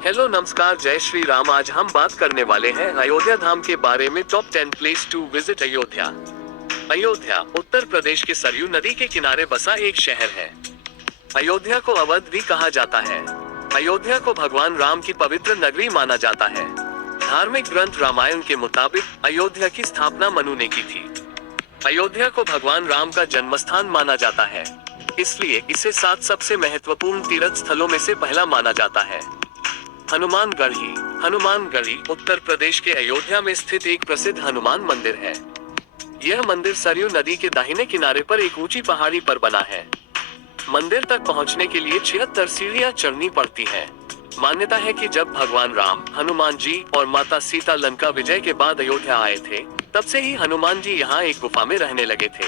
Hello नमस्कार, जय श्री राम। आज हम बात करने वाले हैं अयोध्या धाम के बारे में। Top 10 place to visit Ayodhya. Ayodhya Uttar Pradesh के सरयू नदी के किनारे बसा एक शहर है। अयोध्या को अवध भी कहा जाता है। अयोध्या को भगवान राम की पवित्र नगरी माना जाता है। धार्मिक ग्रंथ रामायण के मुताबिक अयोध्या की स्थापना मनु ने की थी। अयोध्या को भगवान राम का जन्म स्थान माना जाता है, इसलिए इसे 7 सबसे महत्वपूर्ण तीर्थ स्थलों में से पहला माना जाता है। हनुमानगढ़ी उत्तर प्रदेश के अयोध्या में स्थित एक प्रसिद्ध हनुमान मंदिर है। यह मंदिर सरयू नदी के दाहिने किनारे पर एक ऊंची पहाड़ी पर बना है। मंदिर तक पहुंचने के लिए 76 सीढ़ियां चढ़नी पड़ती हैं। मान्यता है कि जब भगवान राम, हनुमान जी और माता सीता लंका विजय के बाद अयोध्या आए थे, तब से ही हनुमान जी यहाँ एक गुफा में रहने लगे थे।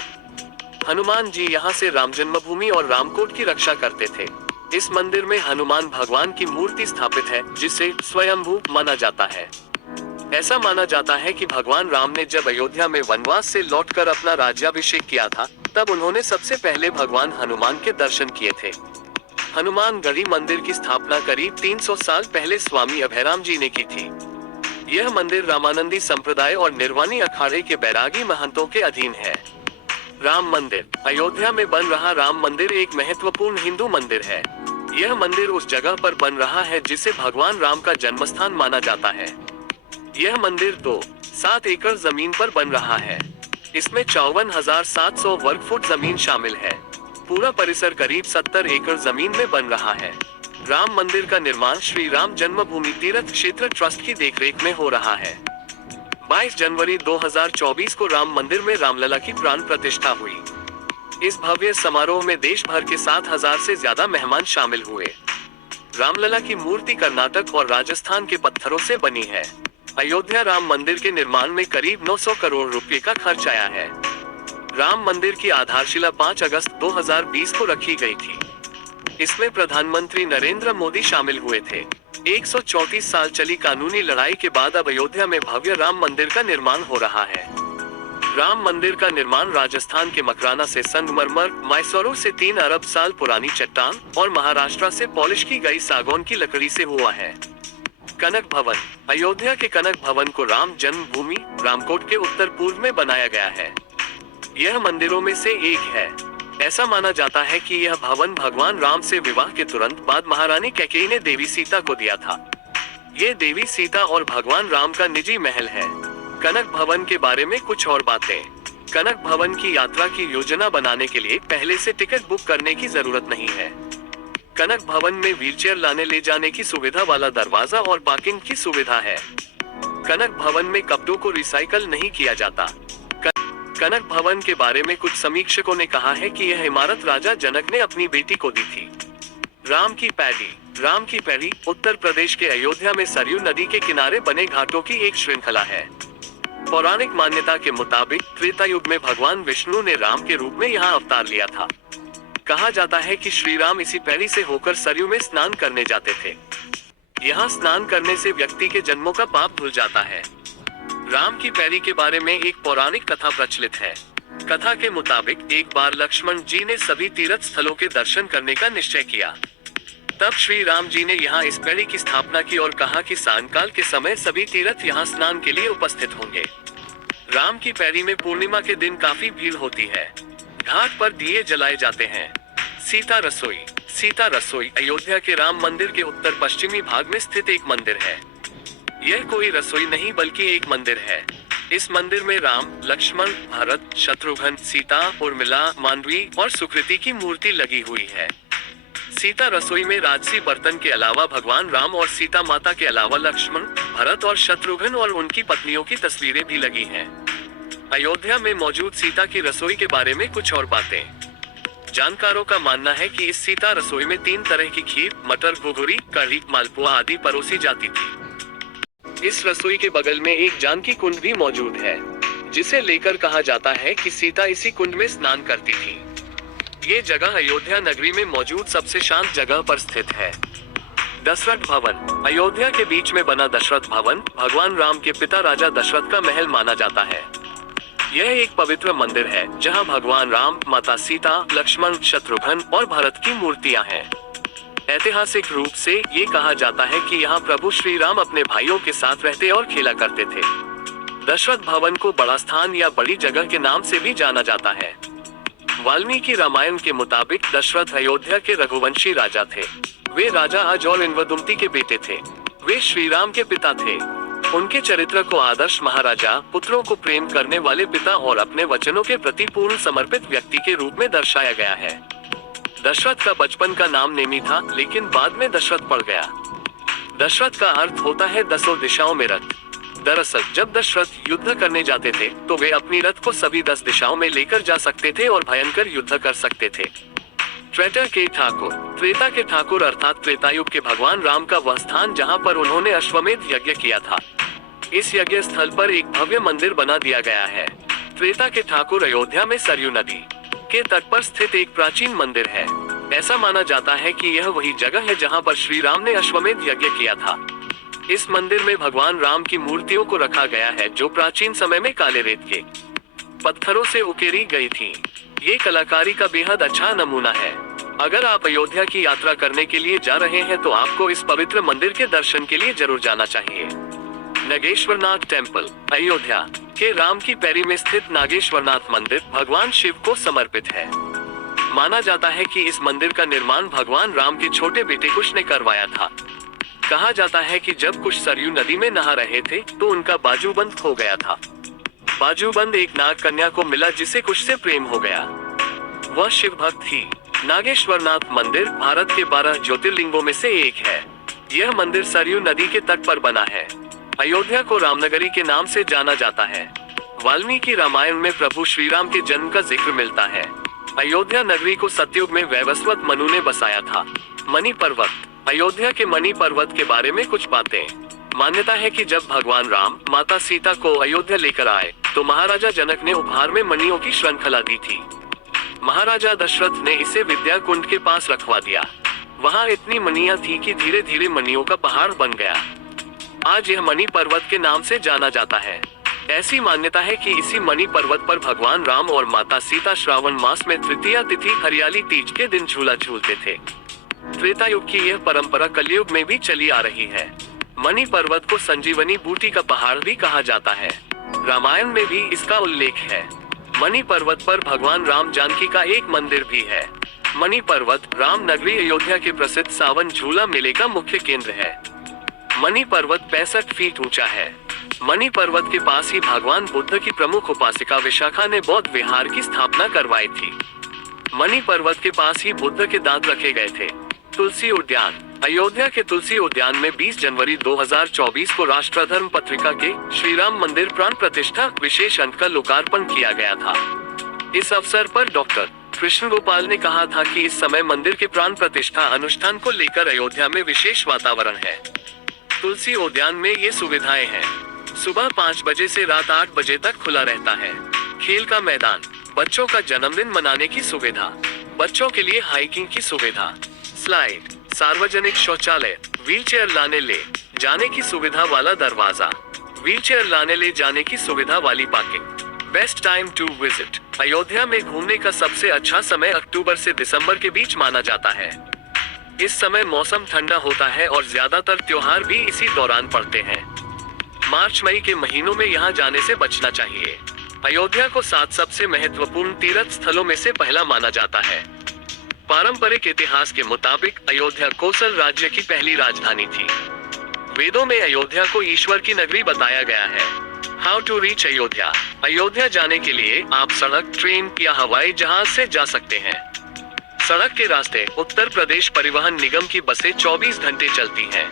हनुमान जी यहाँ से राम जन्मभूमि और रामकोट की रक्षा करते थे। इस मंदिर में हनुमान भगवान की मूर्ति स्थापित है, जिसे स्वयंभू माना जाता है। ऐसा माना जाता है कि भगवान राम ने जब अयोध्या में वनवास से लौटकर अपना राज्याभिषेक किया था, तब उन्होंने सबसे पहले भगवान हनुमान के दर्शन किए थे। हनुमानगढ़ी मंदिर की स्थापना करीब 300 साल पहले स्वामी अभयराम जी ने की थी। यह मंदिर रामानंदी संप्रदाय और निर्वाणी अखाड़े के बैरागी महंतों के अधीन है। राम मंदिर। अयोध्या में बन रहा राम मंदिर एक महत्वपूर्ण हिंदू मंदिर है। यह मंदिर उस जगह पर बन रहा है जिसे भगवान राम का जन्मस्थान माना जाता है। यह मंदिर 7 एकड़ जमीन पर बन रहा है। इसमें 54,700 वर्ग फुट जमीन शामिल है। पूरा परिसर करीब 70 एकड़ जमीन में बन रहा है। राम मंदिर का निर्माण श्री राम जन्मभूमि तीर्थ क्षेत्र ट्रस्ट की देखरेख में हो रहा है। 22 जनवरी 2024 को राम मंदिर में रामलला की प्राण प्रतिष्ठा हुई। इस भव्य समारोह में देश भर के 7,000 से ज्यादा मेहमान शामिल हुए। रामलला की मूर्ति कर्नाटक और राजस्थान के पत्थरों से बनी है। अयोध्या राम मंदिर के निर्माण में करीब 900 करोड़ रुपए का खर्च आया है। राम मंदिर की आधारशिला 5 अगस्त 2020 को रखी गई थी। इसमें प्रधानमंत्री नरेंद्र मोदी शामिल हुए थे। 134 साल चली कानूनी लड़ाई के बाद अब अयोध्या में भव्य राम मंदिर का निर्माण हो रहा है। राम मंदिर का निर्माण राजस्थान के मकराना से संगमरमर, मैसूर से 3 अरब साल पुरानी चट्टान और महाराष्ट्र से पॉलिश की गई सागौन की लकड़ी से हुआ है। कनक भवन। अयोध्या के कनक भवन को राम जन्मभूमि रामकोट के उत्तर पूर्व में बनाया गया है। यह मंदिरों में से एक है। ऐसा माना जाता है कि यह भवन भगवान राम से विवाह के तुरंत बाद महारानी कैकेयी ने देवी सीता को दिया था। ये देवी सीता और भगवान राम का निजी महल है। कनक भवन के बारे में कुछ और बातें। कनक भवन की यात्रा की योजना बनाने के लिए पहले से टिकट बुक करने की जरूरत नहीं है। कनक भवन में व्हीलचेयर लाने ले जाने की सुविधा वाला दरवाजा और पार्किंग की सुविधा है। कनक भवन में कपड़ों को रिसाइकल नहीं किया जाता। कनक भवन के बारे में कुछ समीक्षकों ने कहा है कि यह इमारत राजा जनक ने अपनी बेटी को दी थी। राम की पैड़ी उत्तर प्रदेश के अयोध्या में सरयू नदी के किनारे बने घाटों की एक श्रृंखला है। पौराणिक मान्यता के मुताबिक त्रेता युग में भगवान विष्णु ने राम के रूप में यहाँ अवतार लिया था। कहा जाता है कि श्री राम इसी पैड़ी से होकर सरयू में स्नान करने जाते थे। यहाँ स्नान करने से व्यक्ति के जन्मों का पाप धुल जाता है। राम की पैड़ी के बारे में एक पौराणिक कथा प्रचलित है। कथा के मुताबिक एक बार लक्ष्मण जी ने सभी तीर्थ स्थलों के दर्शन करने का निश्चय किया। तब श्री राम जी ने यहाँ इस पैड़ी की स्थापना की और कहा कि सायंकाल के समय सभी तीर्थ यहाँ स्नान के लिए उपस्थित होंगे। राम की पैड़ी में पूर्णिमा के दिन काफी भीड़ होती है। घाट पर दिए जलाए जाते हैं। सीता रसोई अयोध्या के राम मंदिर के उत्तर पश्चिमी भाग में स्थित एक मंदिर है। यह कोई रसोई नहीं बल्कि एक मंदिर है। इस मंदिर में राम, लक्ष्मण, भरत, शत्रुघ्न, सीता, उर्मिला, मांडवी और सुकृति की मूर्ति लगी हुई है। सीता रसोई में राजसी बर्तन के अलावा भगवान राम और सीता माता के अलावा लक्ष्मण, भरत और शत्रुघ्न और उनकी पत्नियों की तस्वीरें भी लगी हैं। अयोध्या में मौजूद सीता की रसोई के बारे में कुछ और बातें। जानकारों का मानना है कि इस सीता रसोई में 3 तरह की खीर, मटर, घुघुरी, कढ़ी, मालपुआ आदि परोसी जाती थी। इस रसोई के बगल में एक जानकी कुंड भी मौजूद है, जिसे लेकर कहा जाता है कि सीता इसी कुंड में स्नान करती थी। ये जगह अयोध्या नगरी में मौजूद सबसे शांत जगह पर स्थित है। दशरथ भवन। अयोध्या के बीच में बना दशरथ भवन भगवान राम के पिता राजा दशरथ का महल माना जाता है। यह एक पवित्र मंदिर है जहां भगवान राम, माता सीता, लक्ष्मण, शत्रुघ्न और भरत की मूर्तियां हैं। ऐतिहासिक रूप से ये कहा जाता है कि यहाँ प्रभु श्री राम अपने भाइयों के साथ रहते और खेला करते थे। दशरथ भवन को बड़ा स्थान या बड़ी जगह के नाम से भी जाना जाता है। वाल्मीकि रामायण के मुताबिक दशरथ अयोध्या के रघुवंशी राजा थे। वे राजा अज और इंद्रदुम्ति के बेटे थे। वे श्री राम के पिता थे। उनके चरित्र को आदर्श महाराजा, पुत्रों को प्रेम करने वाले पिता और अपने वचनों के प्रति पूर्ण समर्पित व्यक्ति के रूप में दर्शाया गया है। दशरथ का बचपन का नाम नेमी था, लेकिन बाद में दशरथ पड़ गया। दशरथ का अर्थ होता है दसों दिशाओं में रथ। दरअसल जब दशरथ युद्ध करने जाते थे तो वे अपनी रथ को सभी 10 दिशाओं में लेकर जा सकते थे और भयंकर युद्ध कर सकते थे। त्रेता के ठाकुर, त्रेता के ठाकुर अर्थात त्रेतायुग के भगवान राम का वह स्थान जहां पर उन्होंने अश्वमेध यज्ञ किया था। इस यज्ञ स्थल पर एक भव्य मंदिर बना दिया गया है। त्रेता के ठाकुर अयोध्या में सरयू नदी के तट पर स्थित एक प्राचीन मंदिर है। ऐसा माना जाता है कि यह वही जगह है जहां पर श्री राम ने अश्वमेध यज्ञ किया था। इस मंदिर में भगवान राम की मूर्तियों को रखा गया है जो प्राचीन समय में काले रेत के पत्थरों से उकेरी गई थी। ये कलाकारी का बेहद अच्छा नमूना है। अगर आप अयोध्या की यात्रा करने के लिए जा रहे हैं तो आपको इस पवित्र मंदिर के दर्शन के लिए जरूर जाना चाहिए। नागेश्वरनाथ टेम्पल, अयोध्या के राम की पैरी में स्थित नागेश्वरनाथ मंदिर भगवान शिव को समर्पित है। माना जाता है कि इस मंदिर का निर्माण भगवान राम के छोटे बेटे कुश ने करवाया था। कहा जाता है कि जब कुश सरयू नदी में नहा रहे थे तो उनका बाजूबंद खो गया था। बाजूबंद एक नाग कन्या को मिला जिसे कुश से प्रेम हो गया। वह शिव भक्त थी। नागेश्वरनाथ मंदिर भारत के 12 ज्योतिर्लिंगों में से एक है। यह मंदिर सरयू नदी के तट पर बना है। अयोध्या को रामनगरी के नाम से जाना जाता है। वाल्मीकि रामायण में प्रभु श्री राम के जन्म का जिक्र मिलता है। अयोध्या नगरी को सतयुग में वैवस्वत मनु ने बसाया था। मणि पर्वत, अयोध्या के मणि पर्वत के बारे में कुछ बातें। मान्यता है कि जब भगवान राम माता सीता को अयोध्या लेकर आए तो महाराजा जनक ने उपहार में मणियों की श्रृंखला दी थी। महाराजा दशरथ ने इसे विद्या कुंड के पास रखवा दिया। वहाँ इतनी मणियां थी कि धीरे धीरे मणियों का पहाड़ बन गया। आज यह मणि पर्वत के नाम से जाना जाता है। ऐसी मान्यता है कि इसी मणि पर्वत पर भगवान राम और माता सीता श्रावण मास में तृतीया तिथि हरियाली तीज के दिन झूला झूलते थे। त्रेता युग की यह परंपरा कलयुग में भी चली आ रही है। मणि पर्वत को संजीवनी बूटी का पहाड़ भी कहा जाता है। रामायण में भी इसका उल्लेख है। मणि पर्वत पर भगवान राम जानकी का एक मंदिर भी है। मणि पर्वत राम नगरी अयोध्या के प्रसिद्ध सावन झूला मेले का मुख्य केंद्र है। मणि पर्वत 65 फीट ऊंचा है। मणि पर्वत के पास ही भगवान बुद्ध की प्रमुख उपासिका विशाखा ने बौद्ध विहार की स्थापना करवाई थी। मणि पर्वत के पास ही बुद्ध के दांत रखे गए थे। तुलसी उद्यान, अयोध्या के तुलसी उद्यान में 20 जनवरी 2024 को राष्ट्रधर्म पत्रिका के श्री राम मंदिर प्राण प्रतिष्ठा विशेष अंक का लोकार्पण किया गया था। इस अवसर पर डॉक्टर कृष्ण गोपाल ने कहा था कि इस समय मंदिर के प्राण प्रतिष्ठा अनुष्ठान को लेकर अयोध्या में विशेष वातावरण है। तुलसी उद्यान में ये सुविधाएं हैं। सुबह 5 बजे से रात 8 बजे तक खुला रहता है। खेल का मैदान, बच्चों का जन्मदिन मनाने की सुविधा, बच्चों के लिए हाइकिंग की सुविधा, स्लाइड, सार्वजनिक शौचालय, व्हीलचेयर लाने ले जाने की सुविधा वाला दरवाजा, व्हीलचेयर लाने ले जाने की सुविधा वाली parking. Best time to visit, Ayodhya में घूमने का सबसे अच्छा समय अक्टूबर से दिसंबर के बीच माना जाता है। इस समय मौसम ठंडा होता है और ज्यादातर त्योहार भी इसी दौरान पड़ते हैं। मार्च मई के महीनों में यहाँ जाने से बचना चाहिए। अयोध्या को 7 सबसे महत्वपूर्ण तीर्थ स्थलों में से पहला माना जाता है। पारंपरिक इतिहास के मुताबिक अयोध्या कोसल राज्य की पहली राजधानी थी। वेदों में अयोध्या को ईश्वर की नगरी बताया गया है। How to reach Ayodhya, Ayodhya जाने के लिए आप सड़क, ट्रेन या हवाई जहाज से जा सकते हैं। सड़क के रास्ते उत्तर प्रदेश परिवहन निगम की बसें 24 घंटे चलती हैं।